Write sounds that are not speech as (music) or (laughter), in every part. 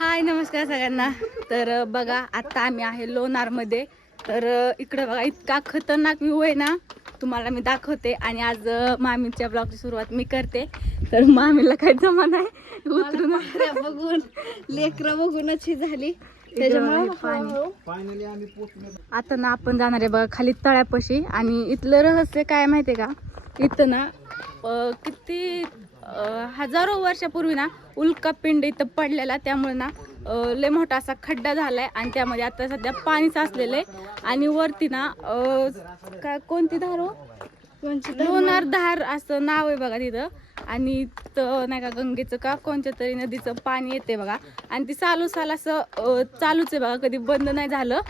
हाय नमस्कार सगळ्यांना. तर बघा आता आम्ही आहे लोणारमध्ये. तर इकडे बघा इतका खतरनाक व्ह्यू आहे ना. तुम्हाला मी दाखवते. आणि आज मामीच्या ब्लॉगची सुरुवात मी करते. तर मामीला काही जमा नाही. उतरून बघून लेकरं बघूनच ही झाली. त्याच्यामुळे पाणी. आता ना आपण जाणार आहे बघा खाली तळ्यापाशी. आणि इथलं रहस्य काय माहितीये का? इथं ना किती हजारो वर्षापूर्वी ना उल्का पिंड इथं पडलेला त्यामुळे ना लय मोठा असा खड्डा झालाय आणि त्यामध्ये आता सध्या पाणी साचलेलं आहे. आणि वरती ना काय कोणती धार हो? लोणार धार असं नाव आहे बघा तिथं. आणि तर नाही का गंगेचं का कोणत्या तरी नदीचं पाणी येते बघा. आणि ती चालू साल असं चालूच आहे बघा कधी बंद नाही झालं.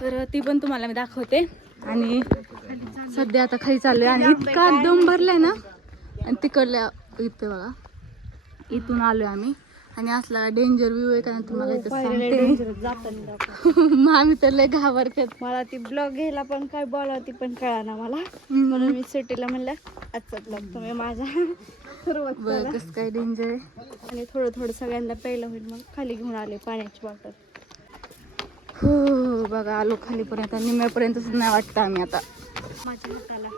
तर ती पण तुम्हाला मी दाखवते. आणि सध्या आता खाली चाललोय आणि इतका दम भरलाय ना. आणि तिकडल्या इथे बघा. इथून आलोय आम्ही. आणि असला डेंजर व्ह्यू आहे का नाही तुम्हाला इथं सांगते. (laughs) आम्ही तर लय घाबरतात मला ती ब्लॉग घ्यायला पण काय बोलावती पण कळा ना मला म्हणून मी सुट्टीला म्हणलं आजचा ब्लॉग तुम्ही माझा. (laughs) सुरुवात बघ करा. कसं काय डेंजर आहे? आणि थोडं थोडं सगळ्यांना प्यायला होईल मग. खाली घेऊन आले पाण्याची बॉटल हो बघा आलो खालीपर्यंत. निम्यापर्यंत नाही वाटतं आम्ही आता. माझ्या हाताला.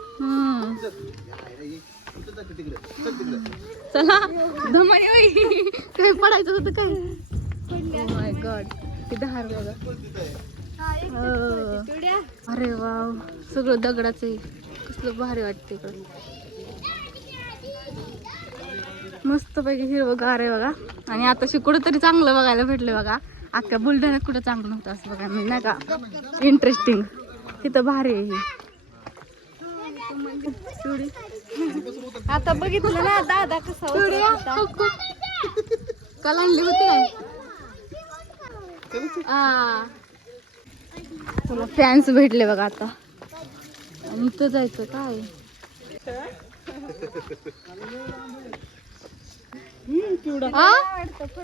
चला धमाने बाई काय पडायचं होतं काय? माय गॉड किती हार बघा. अरे वाव. सगळं दगडाचं आहे. कसलं भारी वाटते इकडं. मस्त पैकी हिरवं गार आहे बघा. आणि आता कुठं तरी चांगलं बघायला भेटलं बघा. अख्ख्या बुलढाण्यात कुठं चांगलं नव्हतं असं बघा. मी नाही का? इंटरेस्टिंग तिथं भारी आहे ही. आता बघितलं ना दादा कसा शिवडी या. उतरत होता. काल आणली होती तुला फॅन्स भेटले बघा आता. इथं जायचं काय? हा?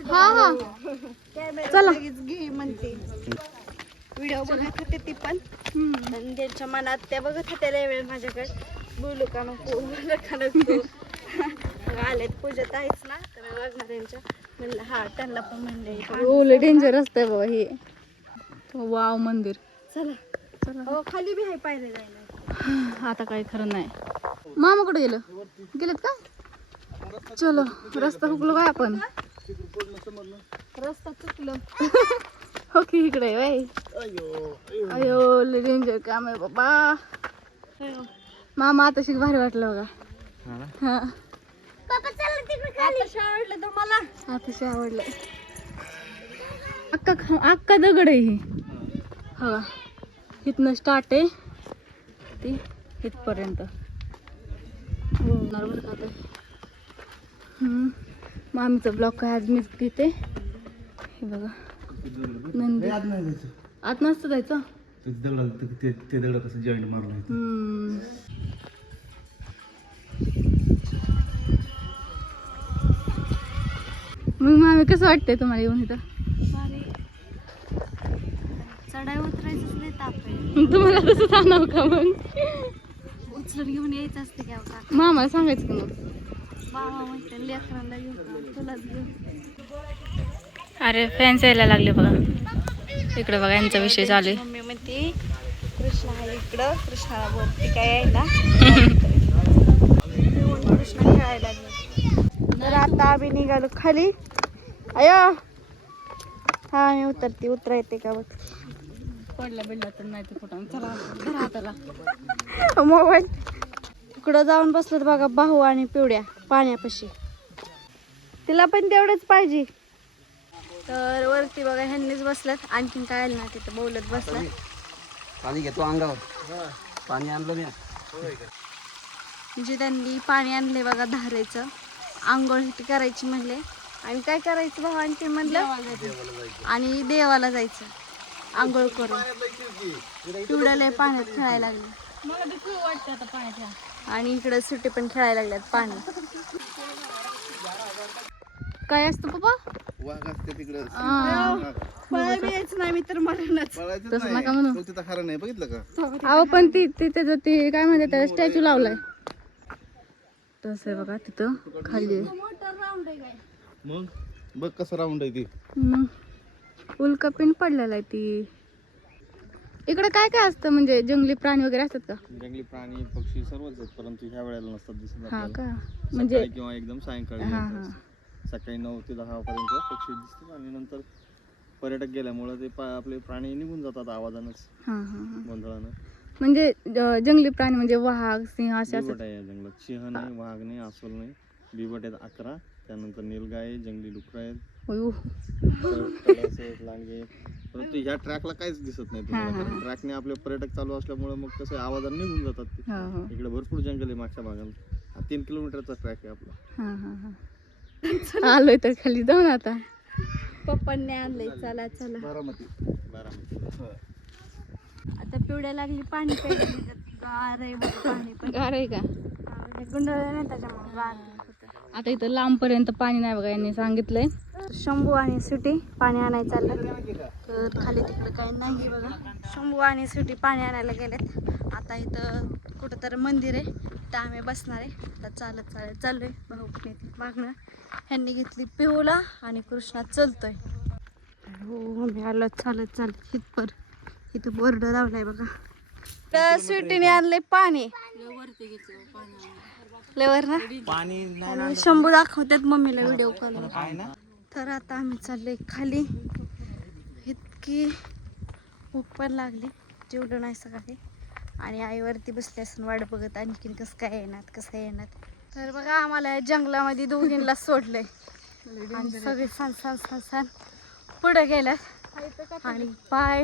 हा हा. चला. घे म्हणते. व्हिडिओ बघत होते ती पण. त्यांच्या मनात त्या बघत होत्या वेळ माझ्याकडे. बोलू का नको बोलू का नको. आलेत पूजत आहेच ना तर मी बघणार म्हणलं हा त्यांना पण म्हणले ओले डेंजर असतंय बाबा हे. वाव मंदिर. चला. चला. हो खाली बी आहे पायऱ्या जायला. आता काही खरं नाही. मामा कुठे गेलं? गेलेत का? चलो रस्ता हुकलो काय आपण? रस्ता चुकलं. (laughs) हो की इकडे बाई. अयो लय डेंजर काम आहे बाबा. मामा आता शिक भारी वाटलं बघा. हा आता आवडलं तुम्हाला अतिशय आवडलं. अक्का ख- अक्का दगड आहे ही. हा. इथनं स्टार्ट आहे. ती इथपर्यंत. बरं का ते. मामीचा ब्लॉक काय आज मीच घेते. हे बघा. नंदी. आत नसतं जायचं? ते दगड कसं जॉईंट मारलं. मग मामी कसं वाटतंय तुम्हाला येऊन इथं? चढाई उतरायचंच नाही ताप आहे तुम्हाला कसं सांगावं का मग? उचलून घेऊन यायचं असते का मामाला सांगायचं का मग? मामा म्हणते लेकरांना घेऊन जा, तुलाच घेऊन अरे फॅन्स यायला लागले बघा. इकडे बघा यांचा विषय चालू आहे. मम्मी म्हणते कृष्ण आहे इकडं. कृष्णाला बोलते काय यायला म्हणून कृष्ण खेळायला तर आता आम्ही निघालो खाली. अयो हा मी उतरते उतरा येते का बघ. पडला बिडला तर नाही कुठं. चला हाताला. मोबाईल. तिकडं जाऊन बसलं बघा भाऊ आणि पिवड्या पाण्यापाशी. तिला पण तेवढंच पाहिजे. तर वरती बघा ह्यांनीच बसल्यात. आणखीन काय ना तिथं बोलत बसल्यात. पाणी घेतो अंगावर. पाणी आणलं मी. म्हणजे त्यांनी पाणी आणले बघा धारेचं. आंघोळ हिटी करायची म्हणले. आणि काय करायचं भाऊ? आणखी म्हणलं आणि देवाला जायचं. आंघोळ करून. पिवड्याला पाण्यात खेळायला लागले. आणि इकडे सुट्टी पण खेळायला लागल्यात पाणी काय असतं पप्पा? वाघ असते तिकडं. पळायचं नाही मी तर मरणच पळायचं तसं नका म्हणू. नाही तिथं खरं नाही बघितलं का? अहो पण ती ती त्याचं ती काय म्हणते त्याला स्टॅच्यू लावलाय. तसं आहे बघा तिथं खाली आहे. मोटर राऊंड आहे काय मग? बघ कसं राऊंड आहे ती. मग? उल्कापिंड पडलेला आहे ती. इकडे काय काय असतं म्हणजे जंगली प्राणी वगैरे असतात का? जंगली प्राणी पक्षी सर्वच आहेत परंतु ह्या वेळेला नसतात दिसत हा आपल्याला. का? म्हणजे सकाळी किंवा एकदम सायंकाळी हा येतात. सकाळी नऊ ते दहा पर्यंत पक्षी दिसतात आणि नंतर पर्यटक गेल्यामुळे ते पा- आपले प्राणी निघून जातात आवाजानंच हा हा हा. गोंधळानं. म्हणजे अं, जंगली प्राणी म्हणजे वाघ सिंह असे बिबट आहे या जंगलात. सिंह नाही वाघ नाही अस्वल नाही. बिबट आहेत अकरा. त्यानंतर निलगाय आहे, जंगली डुकर आहेत. होय. क- कळस आहेत लांडगे आहेत. परंतु ह्या ट्रॅकला काहीच दिसत नाही तुम्हाला हा, कारण ट्रॅकने आपले पर्यटक चालू असल्यामुळे मग कसं आवाजाने निघून जातात ते. हा हा. इकडे भरपूर जंगल आहे मागच्या भागात. हा तीन किलोमीटरचा ट्रॅक आहे आपला. हा हा हा. आलोय तर खाली जाऊन आता. पप्पांनी आणलंय. चला चला. बारामती. बारामती. आता पिवड्या लागली पाणी प्यायला. गार आहे बघ पाणी पण. गार आहे का? गुंडळलं नाही त्याच्यामुळे गार होतं. आता इथं लांब पर्यंत पाणी नाही बघा यांनी सांगितलंय. शंभू आणि सुटी पाणी आणायला चाललं. तर खाली तिकडे काही नाही बघा. शंभू आणि सुटी पाणी आणायला गेलेत. आता इथं कुठं तर मंदिर आहे. तिथं आम्ही बसणार आहे. आता चालत चालत चाललोय. भाऊ पण येते मागणं ह्यांनी घेतली पिहूला आणि कृष्णा चलतोय. हो आम्ही आलो चालत चालत हितपर इथं बोर्ड लावलाय बघा. तर स्वीटीने आणले पाणी. लेवर ना? आणि शंभू दाखवतात मम्मीला व्हिडिओ कॉल तर आता आम्ही चाललोय खाली. इतकी भूक पण लागली. जेवढं नाही सकाळी आणि आईवरती बसली असून वाट बघत आणखीन कसं काय येणार कसं येणार. तर बघा आम्हाला जंगलामध्ये दोघींना सोडलंय. आणि सगळे सान सान सान सान पुढे गेल्यात. आणि पाय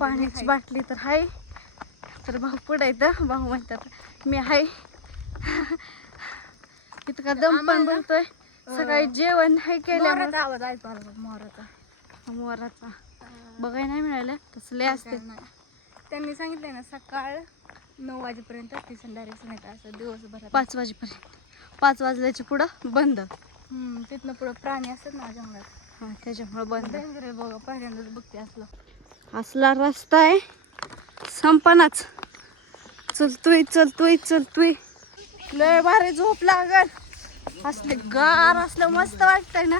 पाण्याची बाटली तर आहे. तर भाऊ पुढे येतं भाऊ म्हणतात मी आहे. इतका दम पण भरतोय सकाळी जेवण आवाज आला बघ मोराचा. मोराचा. बघायला नाही मिळालं तसं लय असते. त्यांनी सांगितलंय ना सकाळ नऊ वाजेपर्यंत स्टेशन डायरेक्ट नाही असं दिवसभरात. पाच वाजेपर्यंत. पाच वाजल्याच्या पुढं बंद. हम्म, तिथनं पुढं प्राणी असतात ना जंगलात. हा त्याच्यामुळे बंद. डेंजर आहे बघा पहिल्यांदाच बघते असलं. असला रस्ता आहे. संपनाच. चलतोय चलतोय चलतोय. लय भारी झोप लागल. असले गार असलं मस्त वाटतंय ना.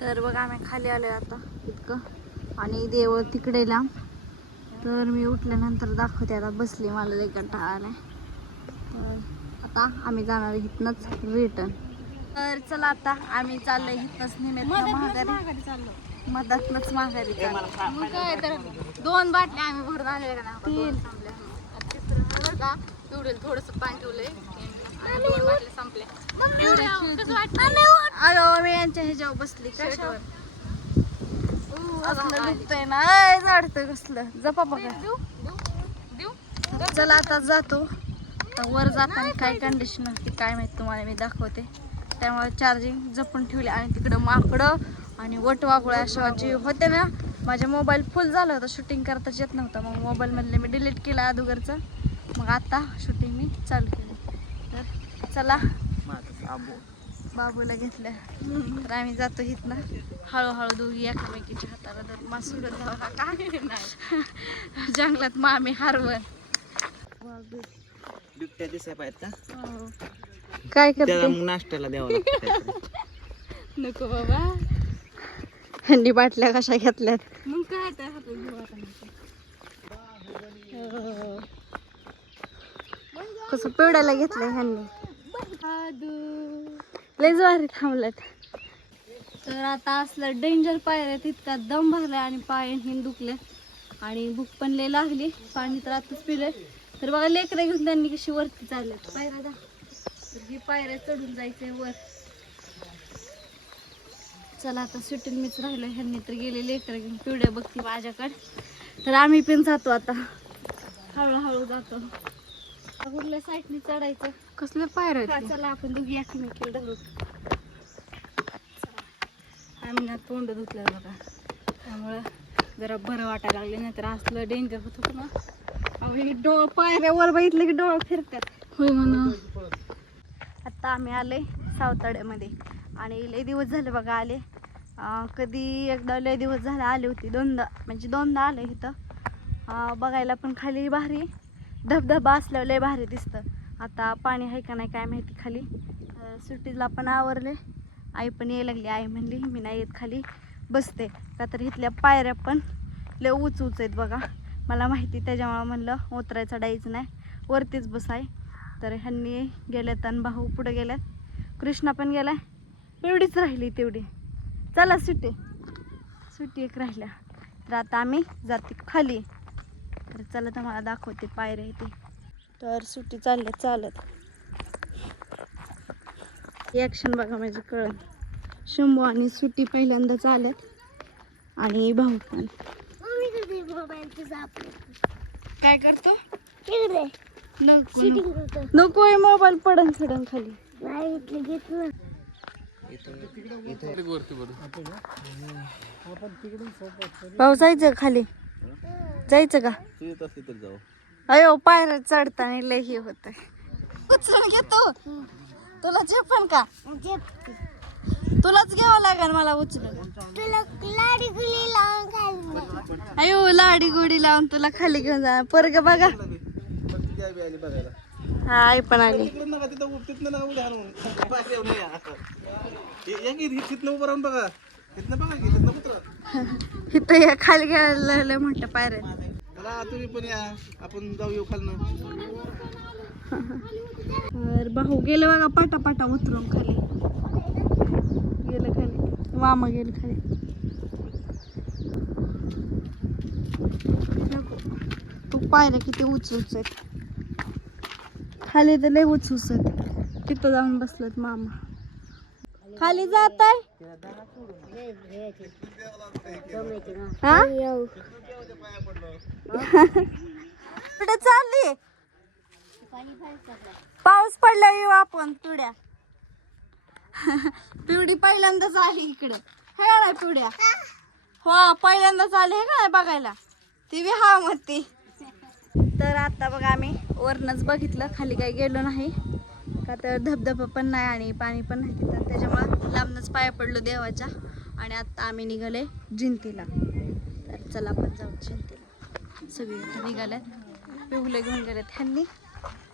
तर बघा आम्ही खाली आलोय आता इतकं. आणि देव तिकडे लांब तर मी उठल्यानंतर दाखवते आता बसली मला लई कंटाळा आलाय तर आता आम्ही जाणार इथनंच रिटर्न तर चला आता आम्ही चाललोय इथनंच निमित्त महागारी चाललो. मधातनच माघारी काय तर दोन बाटल्या आम्ही भरून आणले का नाही? तीन. संपल्या. का. एवढे थोडस पाणी ठेवलंय. संपल्या. एवढ्या कसं वाटतं? मी यांच्या ह्याच्यावर बसली कशावर? असलं दुखतंय ना. कसलं. जपा बघा. चला आता जातो. वर जाताना काय कंडिशन होती काय माहीत तुम्हाला मी दाखवते. त्यामुळे चार्जिंग जपून ठेवली आणि तिकडं माकडं आणि वटवागुळ्या अशा जे होते ना. माझ्या मोबाईल फुल झाला होता. शूटिंग करताच येत नव्हतं. मग मोबाईलमधले मी डिलीट केला अगोदरचं मग आता शूटिंग मी चालू केली. तर चला. बाबूला घेतलं. तर आम्ही जातो इथनं. हळूहळू दोघी एकामेकीच्या हाताला तर मासूर जाऊ. नका जंगलात मामी हरवण. बिबट्या दिसाय पाहिजेत का काय करते? मग नाश्त्याला द्यावं लागतं नको बाबा. हंडी बाटल्या कशा घेतल्यात? मग काय तर हातात घेऊ आता नको. कसं पिवड्याला घेतलंय ह्यांनी आदू. लयच भारी थांबल्यात तर आता असलं डेंजर पायऱ्या तितका दम भरलाय आणि पाय दुखले. आणि भूक पण लय लागली पाणी तर आताच पिलंय तर बघा लेकरं घेऊन त्यांनी कशी वरती चालल्यात. पायऱ्या दा तर ही पायऱ्या चढून जायचंय वर. चला आता सुटील मीच राहिलो ह्यांनी तर गेले लेकरं घेऊन. पिवड्या बघती माझ्याकडे. तर आम्ही पण जातो आता. हळूहळू जातो. कुठल्या साईडने चढायचं. कसले पायर हा, चला आपण दोघी एकमेकीला धरू आम्ही ना तोंड धुतलं बघा. त्यामुळं जरा बरं वाटायला लागले नाही तर असलं डेंजर होत होतं ना अहो, हे डोळ पायऱ्यावर बघितलं की डोळ फिरतात होय म्हणा. आता आम्ही आले सावताड्यामध्ये. आणि लय दिवस झाले बघा आले. अं, कधी एकदा लय दिवस झाले आले होते. दोनदा म्हणजे दोनदा आले इथं. अं, बघायला पण खाली भारी धबधबा असल्यावर लय भारी दिसतं. आता पाणी आहे का नाही काय माहिती खाली. सुट्टीला पण आवरले. आई पण यायला लागली. आई म्हणली मी नाही येत खाली. बसते. का तर इथल्या पायऱ्या पण लय उच उच आहेत बघा. मला माहिती त्याच्यामुळं म्हणलं उतराय चढायचं नाही. वरतीच बसाय तर ह्यांनी गेल्यात आणि भाऊ पुढे गेल्यात कृष्णा पण गेलाय. एवढीच राहिली तेवढी. चला सुट्टी. सुट्टी एक राहिल्या. तर आता आम्ही जाते खाली. तर चला तर मला दाखवते पायऱ्या इथे. तर सुट्टी चालल्या चालत. ॲक्शन बघा म्हणजे कळण शंभू आणि सुट्टी पहिल्यांदाच आल्यात आणि भाऊ पण. काय करतो? नको नको. मोबाईल पडन चढन खाली. भाऊ जायचं खाली? जायचं का? जाऊ. अयो पायऱ्या चढताना लय हे होत उचलून घेतो तुला झेपन का? तुलाच घ्यावं लागेल मला उचलून. अयो लाडी गोडी लावून तुला खाली घेऊन जा. पोरग बघा. हा आई पण आली. हे- (laughs) इथं- या खाली घ्यायला मोठ्या पायऱ्या चला तुम्ही पण या. आपण जाऊ येऊ खालनं भाऊ गेले बघा पाटा पाटा उतरून खाली. गेलं खाली. मामा गेले खाली. तू पायऱ्या किती उच उच आहेत. खाली तर लय उच उच तिथं जाऊन बसलेत मामा. खाली जात आहे हा? कुठे चालली. पाऊस पडला येऊ आपण पिवड्या. पिवडी पहिल्यांदाच आली इकडे. हे ना पिवड्या? हो पहिल्यांदाच आली हे काय बघायला? ती बी हा म्हणते. तर आता बघा आम्ही वरनच बघितलं खाली काही गेलो नाही. का तर धबधबा पण नाही आणि पाणी पण नाही तिथं. त्याच्यामुळं लांबनच पाया पडलो देवाच्या. आणि आता आम्ही निघाले जिंतीला. चला आपण जाऊ जिंतीला सगळे निघाल्यात पिवले घेऊन गेलेत ह्यांनी.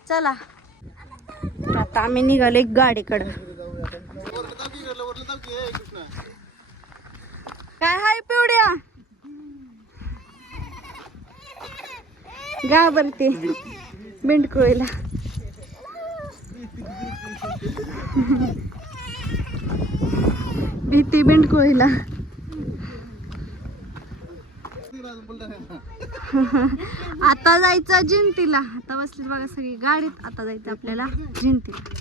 चला. आता आम्ही निघाले गाडीकडं. काय हाय पिवड्या? घाबरते बिंडकुळीला भीती बिंडकुळीला आता जायचं जिंतीला. आता बसली बघा सगळी गाडीत. आता जायचं आपल्याला जिंतीला.